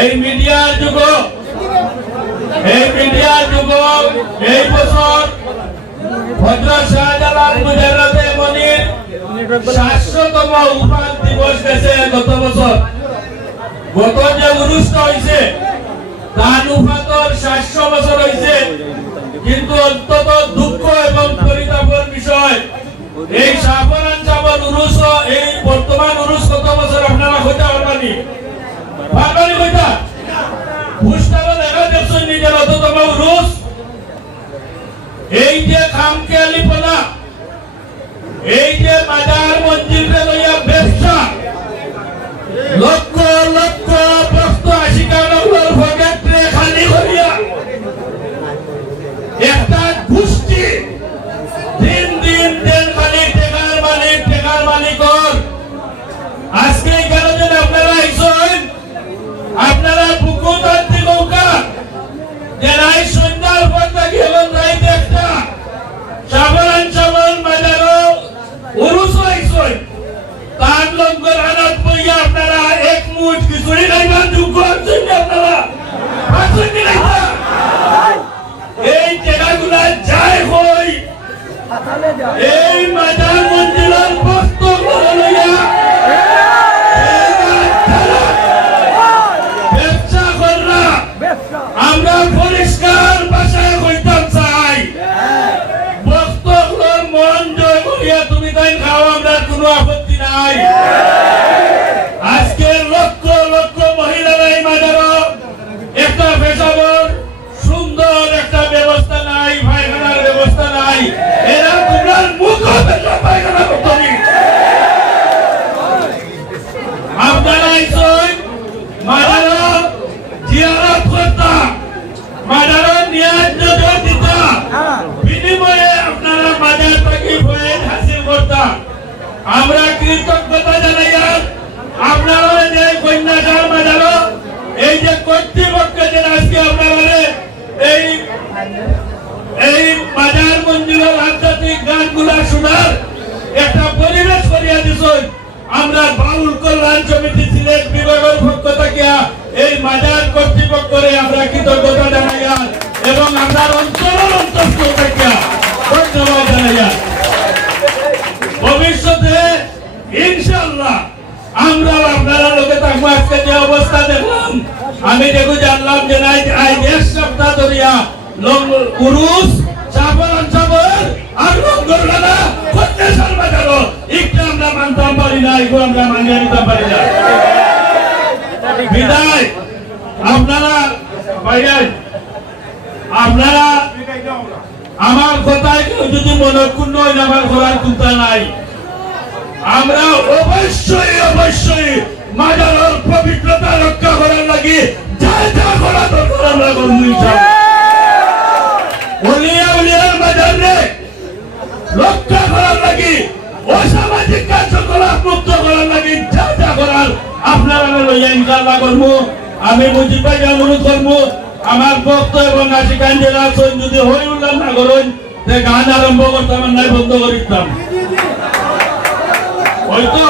এই মিডিয়ার যুগ এই বছর হযরত শাহজালাল মুজাররদে মনির ৭০০তম উফাত দিবস গেছে গত বছর। গত যে উরুসটা হইছে তার উফাতর ৭০০ বছর হইছে, কিন্তু অত্যন্ত দুঃখ এবং পরিতাপের বিষয় এই শাহপরান সাহেবের উরুস, এই বর্তমান উরুস কত বছর আপনারা হইতে পারবানি কইতা পুস্তারা দেখা দেখছেন নিজের অততম উরুস। এই যে খামখেয়ালি পনা, এই যে মাজার মসজিদে লইয়া ব্যবসা, লক্ষ লক্ষ ভক্ত আশিকানগুলোর পকেটে খালি করিয়া একটা গোষ্ঠী দিন দিন দিন খালি টেকার মালিকর। আজকে এখানে যেন আপনারা আইসেন, আপনারা বুকুতান্ত্রিক নৌকা জেলাই সন্ধ্যার পর থেকে এবং রাইতে একটা সাবরান বাজারও উরুস আইসেন, তার লঙ্গর আনাত বইয়া আপনারা এক মুঠ খিচুড়ি খাইবার যোগ্য হচ্ছেন আপনারা পাচ্ছেন না। এই জায়গাগুলা যায় হই এই মাজার মন্দিরের বস্ত করে লইয়া ব্যবসা কররা আমরা পরিষ্কার ভাষায় কইতাম চাই, বস্তুগুলোর মন জয় করিয়া তুমি তাই খাও, আমরা কোনো আপত্তি নাই। আজকে লক্ষ লক্ষ মহিলারা এই মাজারও একটা পেশাবর সুন্দর একটা ব্যবস্থা নাই, পায়খানার ব্যবস্থা নাই, এরা তোমার মুখ পায়খানা করতে আপনারা মাজারও জিয়ারত করতা, মাজারও নিয়াজ নজর দিতা, বিনিময়ে আপনারা মাজার থেকে ফয়েজ হাসিল করতা। আমরা কৃতজ্ঞতা জানাই আপনারা যে কন্যাসার মাজারও এই যে কর্তৃপক্ষ যে আজকে আপনারা এই মাজার মন্দিরের আধ্যাত্মিক গানগুলা শোনার একটা পরিবেশ করিয়া দিছেন। আমরা বাউল কল্যাণ সমিতি সিলেট বিভাগের পক্ষ থেকে এই মাজার কর্তৃপক্ষরে আমরা কৃতজ্ঞতা জানাই এবং আপনার অন্তঃস্থ থেকে ধন্যবাদ জানাই। ভবিষ্যতে ইনশাআল্লাহ আমরা আপনারা লোকে থাকবো। আজকে যে অবস্থা দেখলাম, আমি দেখো জানলাম যে আজ ১ সপ্তাহ ধরিয়া উরুস শাহপরান সাহেবের আর লঙ্গরখানা কন্যাসার বাজারও একটু আমরা মানতাম পারি না, এগুলো আমরা মানিয়ে নিতে পারি না। বিদায় আপনারা আমার কথায় যদি মনক্ষুণ্ণ হয় না, আমার ঘোরার চিন্তা নাই। আমরা অবশ্যই মাজারের পবিত্রতা রক্ষা করার লাগি যা যা করা দরকার আমরা করব ইনশাআল্লাহ। উলিয়ার মাজারে রক্ষা করার লাগি, অসামাজিক কার্যকলাপ মুক্ত করার লাগি যা যা করার আপনারা লইয়া ইনশাআল্লাহ করব। আমি মুজিব ভাইকে অনুরোধ করব, আমার ভক্ত এবং আশিকান যারা আছেন যদি হই উল্লাস না করেন যে গান আরম্ভ করতাম নাই, বন্ধ করে দিতাম হয়তো